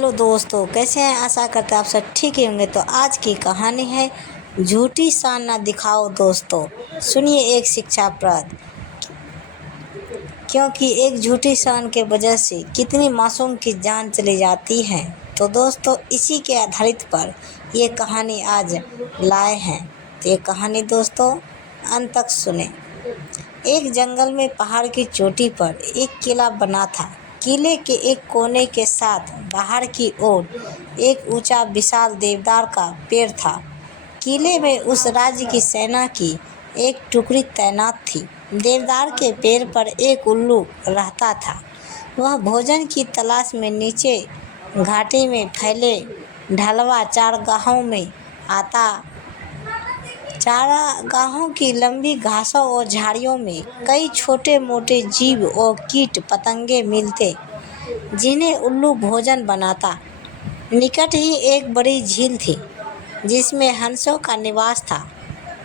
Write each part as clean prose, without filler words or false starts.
Hello दोस्तों, कैसे हैं? आशा करते हैं आप सब ठीक ही होंगे। तो आज की कहानी है झूठी शान ना दिखाओ दोस्तों। सुनिए एक शिक्षाप्रद, क्योंकि एक झूठी शान के वजह से कितनी मासूम की जान चली जाती है। तो दोस्तों, इसी के आधारित पर ये कहानी आज लाए हैं। तो ये कहानी दोस्तों अंत तक सुने। एक जंगल में पहाड़ की चोटी पर एक किला बना था। किले के एक कोने के साथ बाहर की ओर एक ऊंचा विशाल देवदार का पेड़ था। किले में उस राज्य की सेना की एक टुकड़ी तैनात थी। देवदार के पेड़ पर एक उल्लू रहता था। वह भोजन की तलाश में नीचे घाटी में फैले ढलवा चारागाहों में आता। चारागाहों की लंबी घासों और झाड़ियों में कई छोटे मोटे जीव और कीट पतंगे मिलते, जिन्हें उल्लू भोजन बनाता। निकट ही एक बड़ी झील थी, जिसमें हंसों का निवास था।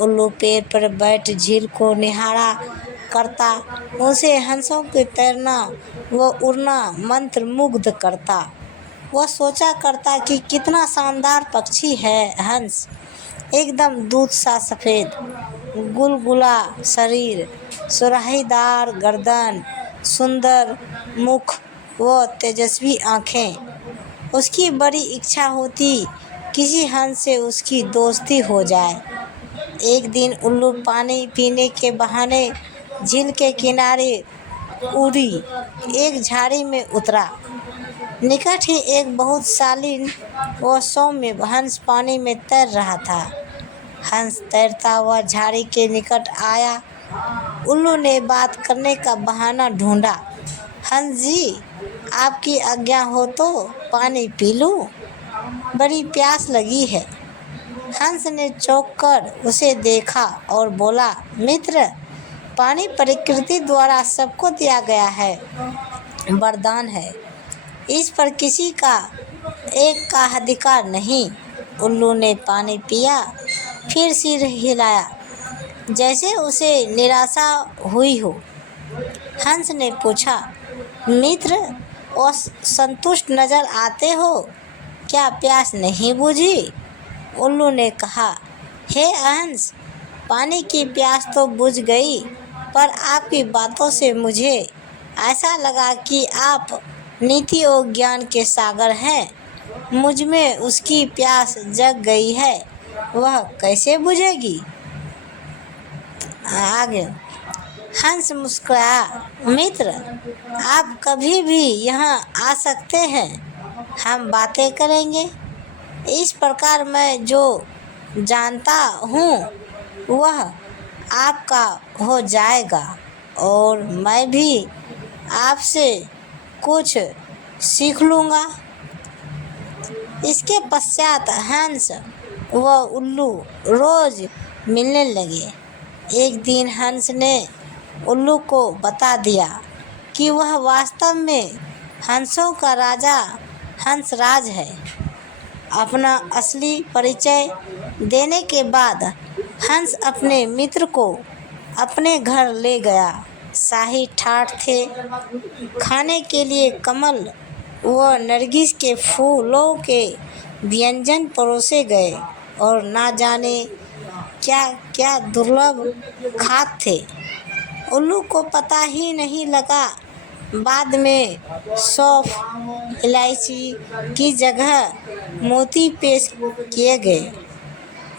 उल्लू पेड़ पर बैठ झील को निहारा करता। उसे हंसों के तैरना व उड़ना मंत्रमुग्ध करता। वह सोचा करता कि कितना शानदार पक्षी है हंस, एकदम दूध सा सफ़ेद, गुलगुला शरीर, सुराहीदार गर्दन, सुंदर मुख व तेजस्वी आँखें। उसकी बड़ी इच्छा होती किसी हंस से उसकी दोस्ती हो जाए। एक दिन उल्लू पानी पीने के बहाने झील के किनारे उड़ी एक झाड़ी में उतरा। निकट ही एक बहुत शालीन व सौम्य हंस पानी में तैर रहा था। हंस तैरता हुआ झाड़ी के निकट आया। उल्लू ने बात करने का बहाना ढूंढा। हंस जी, आपकी आज्ञा हो तो पानी पी लूं, बड़ी प्यास लगी है। हंस ने चौंक कर उसे देखा और बोला, मित्र, पानी प्रकृति द्वारा सबको दिया गया है, वरदान है। इस पर किसी का एक का अधिकार नहीं। उल्लू ने पानी पिया, फिर सिर हिलाया, जैसे उसे निराशा हुई हो। हंस ने पूछा, मित्र, असंतुष्ट नजर आते हो, क्या प्यास नहीं बुझी? उल्लू ने कहा, हे हंस, पानी की प्यास तो बुझ गई, पर आपकी बातों से मुझे ऐसा लगा कि आप नीति और ज्ञान के सागर हैं। मुझ में उसकी प्यास जग गई है, वह कैसे बुझेगी? आगे हंस मुस्कुराया, मित्र, आप कभी भी यहाँ आ सकते हैं, हम बातें करेंगे। इस प्रकार मैं जो जानता हूँ वह आपका हो जाएगा और मैं भी आपसे कुछ सीख लूँगा। इसके पश्चात हंस व उल्लू रोज मिलने लगे। एक दिन हंस ने उल्लू को बता दिया कि वह वास्तव में हंसों का राजा हंसराज है। अपना असली परिचय देने के बाद हंस अपने मित्र को अपने घर ले गया। शाही ठाठ थे। खाने के लिए कमल व नरगिस के फूलों के व्यंजन परोसे गए और ना जाने क्या क्या दुर्लभ खाद्य थे। उल्लू को पता ही नहीं लगा। बाद में सौंफ इलायची की जगह मोती पेश किए गए।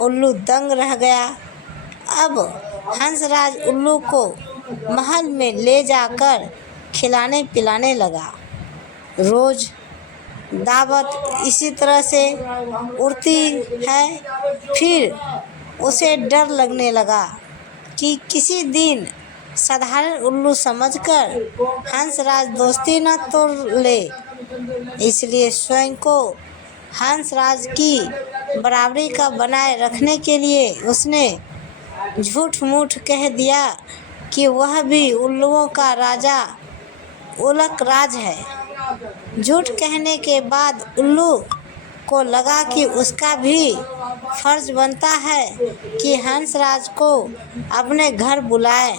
उल्लू दंग रह गया। अब हंसराज उल्लू को महल में ले जाकर खिलाने पिलाने लगा। रोज दावत इसी तरह से उड़ती है। फिर उसे डर लगने लगा कि किसी दिन साधारण उल्लू समझकर हंसराज दोस्ती न तोड़ ले। इसलिए स्वयं को हंसराज की बराबरी का बनाए रखने के लिए उसने झूठ मूठ कह दिया कि वह भी उल्लुओं का राजा उलक राज है। झूठ कहने के बाद उल्लू को लगा कि उसका भी फर्ज बनता है कि हंसराज को अपने घर बुलाए।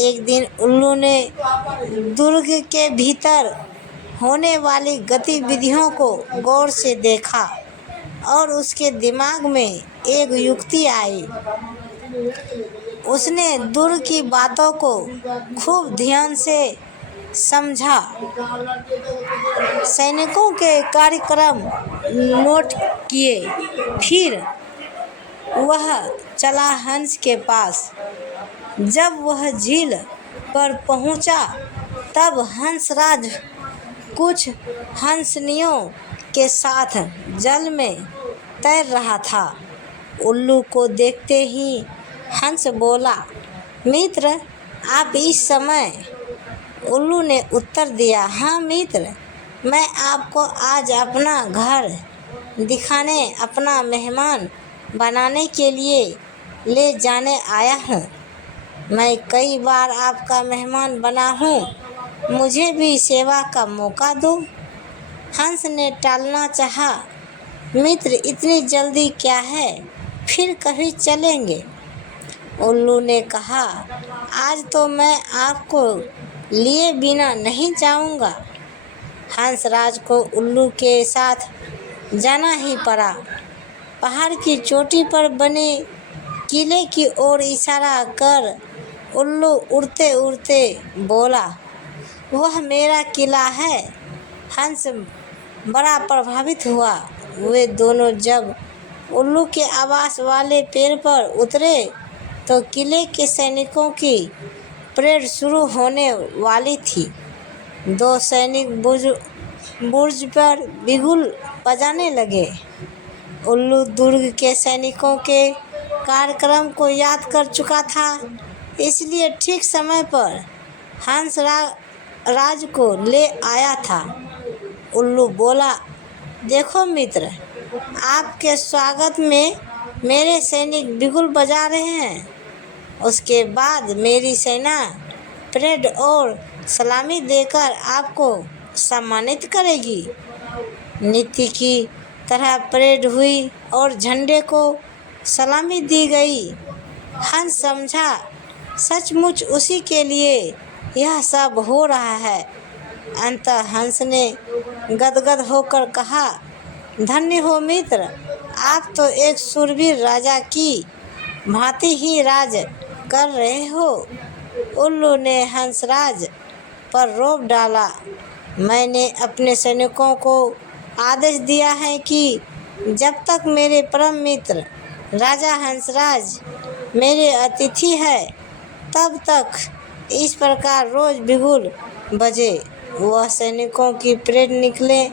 एक दिन उल्लू ने दुर्ग के भीतर होने वाली गतिविधियों को गौर से देखा और उसके दिमाग में एक युक्ति आई। उसने दुर्ग की बातों को खूब ध्यान से समझा, सैनिकों के कार्यक्रम नोट किए। फिर वह चला हंस के पास। जब वह झील पर पहुंचा तब हंसराज कुछ हंसनियों के साथ जल में तैर रहा था। उल्लू को देखते ही हंस बोला, मित्र, आप इस समय? उल्लू ने उत्तर दिया, हाँ मित्र, मैं आपको आज अपना घर दिखाने, अपना मेहमान बनाने के लिए ले जाने आया हूँ। मैं कई बार आपका मेहमान बना हूँ, मुझे भी सेवा का मौका दो। हंस ने टालना चाहा, मित्र, इतनी जल्दी क्या है, फिर कभी चलेंगे। उल्लू ने कहा, आज तो मैं आपको लिए बिना नहीं जाऊंगा। हंसराज को उल्लू के साथ जाना ही पड़ा। पहाड़ की चोटी पर बने किले की ओर इशारा कर उल्लू उड़ते उड़ते बोला, वह मेरा किला है। हंस बड़ा प्रभावित हुआ। वे दोनों जब उल्लू के आवास वाले पेड़ पर उतरे तो किले के सैनिकों की परेड शुरू होने वाली थी। दो सैनिक बुर्ज पर बिगुल बजाने लगे। उल्लू दुर्ग के सैनिकों के कार्यक्रम को याद कर चुका था, इसलिए ठीक समय पर हंस राज को ले आया था। उल्लू बोला, देखो मित्र, आपके स्वागत में मेरे सैनिक बिगुल बजा रहे हैं। उसके बाद मेरी सेना परेड और सलामी देकर आपको सम्मानित करेगी। नीति की तरह परेड हुई और झंडे को सलामी दी गई। हंस समझा, सचमुच उसी के लिए यह सब हो रहा है। अंततः हंस ने गदगद होकर कहा, धन्य हो मित्र, आप तो एक शूरवीर राजा की भांति ही राज कर रहे हो। उल्लू ने हंसराज पर रोब डाला, मैंने अपने सैनिकों को आदेश दिया है कि जब तक मेरे परम मित्र राजा हंसराज मेरे अतिथि है, तब तक इस प्रकार रोज बिगुल बजे। वह सैनिकों की परेड निकले।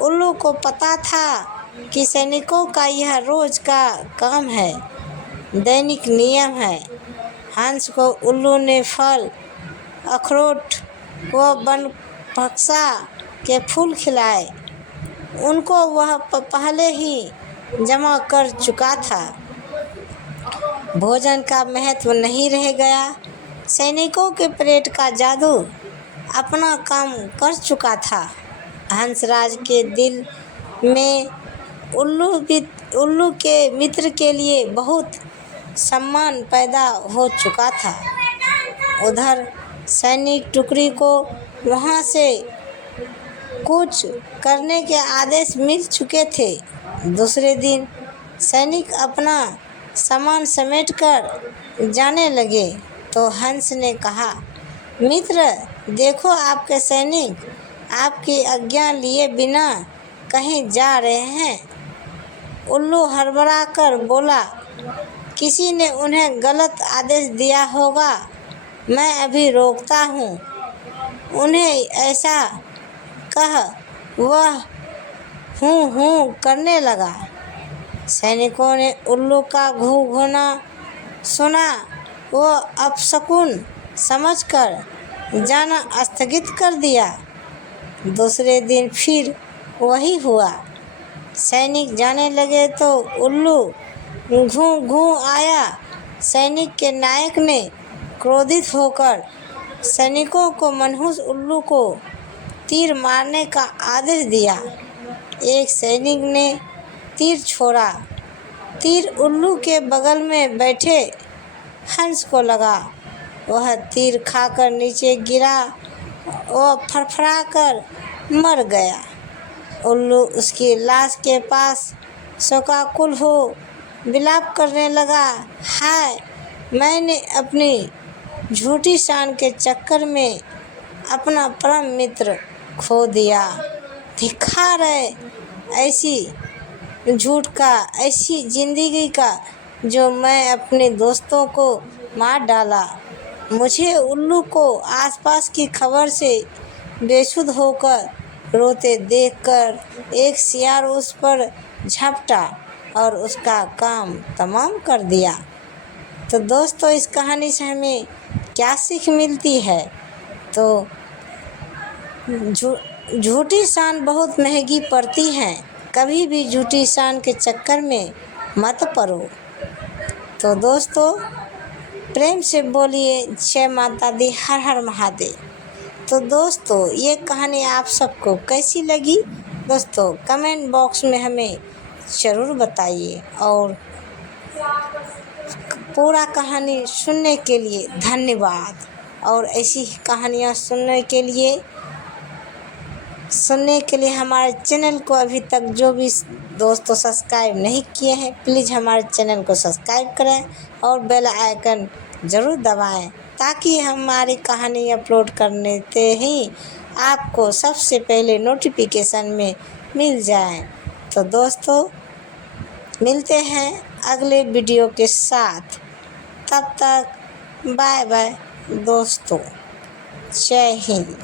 उल्लू को पता था कि सैनिकों का यह रोज का काम है, दैनिक नियम है। हंस को उल्लू ने फल, अखरोट व बनफशा के फूल खिलाए। उनको वह पहले ही जमा कर चुका था। भोजन का महत्व नहीं रह गया। सैनिकों के परेड का जादू अपना काम कर चुका था। हंसराज के दिल में उल्लू के मित्र के लिए बहुत सम्मान पैदा हो चुका था। उधर सैनिक टुकड़ी को वहां से कूच करने के आदेश मिल चुके थे। दूसरे दिन सैनिक अपना सामान समेटकर जाने लगे तो हंस ने कहा, मित्र, देखो आपके सैनिक आपकी आज्ञा लिए बिना कहीं जा रहे हैं। उल्लू हड़बड़ा कर बोला, किसी ने उन्हें गलत आदेश दिया होगा, मैं अभी रोकता हूँ उन्हें। ऐसा कह वह हूँ करने लगा। सैनिकों ने उल्लू का घूघूना सुना। वो अपशकुन समझकर जाना स्थगित कर दिया। दूसरे दिन फिर वही हुआ। सैनिक जाने लगे तो उल्लू घूं आया। सैनिक के नायक ने क्रोधित होकर सैनिकों को मनहूस उल्लू को तीर मारने का आदेश दिया। एक सैनिक ने तीर छोड़ा। तीर उल्लू के बगल में बैठे हंस को लगा। वह तीर खाकर नीचे गिरा वो फड़फड़ा कर मर गया। उल्लू उसकी लाश के पास शोकाकुल हो विलाप करने लगा। हाय, मैंने अपनी झूठी शान के चक्कर में अपना परम मित्र खो दिया। धिक्कार है ऐसी झूठ का, ऐसी जिंदगी का जो मैं अपने दोस्तों को मार डाला। मुझे उल्लू को आसपास की खबर से बेसुध होकर रोते देखकर एक सियार उस पर झपटा और उसका काम तमाम कर दिया। तो दोस्तों, इस कहानी से हमें क्या सीख मिलती है? तो झूठी शान बहुत महंगी पड़ती है। कभी भी झूठी शान के चक्कर में मत पड़ो। तो दोस्तों, प्रेम से बोलिए जय माता दी, हर हर महादेव। तो दोस्तों, ये कहानी आप सबको कैसी लगी? दोस्तों, कमेंट बॉक्स में हमें ज़रूर बताइए और पूरा कहानी सुनने के लिए धन्यवाद। और ऐसी कहानियाँ सुनने के लिए हमारे चैनल को अभी तक जो भी दोस्तों सब्सक्राइब नहीं किए हैं, प्लीज़ हमारे चैनल को सब्सक्राइब करें और बेल आइकन ज़रूर दबाएं, ताकि हमारी कहानी अपलोड करने से ही आपको सबसे पहले नोटिफिकेशन में मिल जाए। तो दोस्तों, मिलते हैं अगले वीडियो के साथ। तब तक बाय बाय दोस्तों। जय हिंद।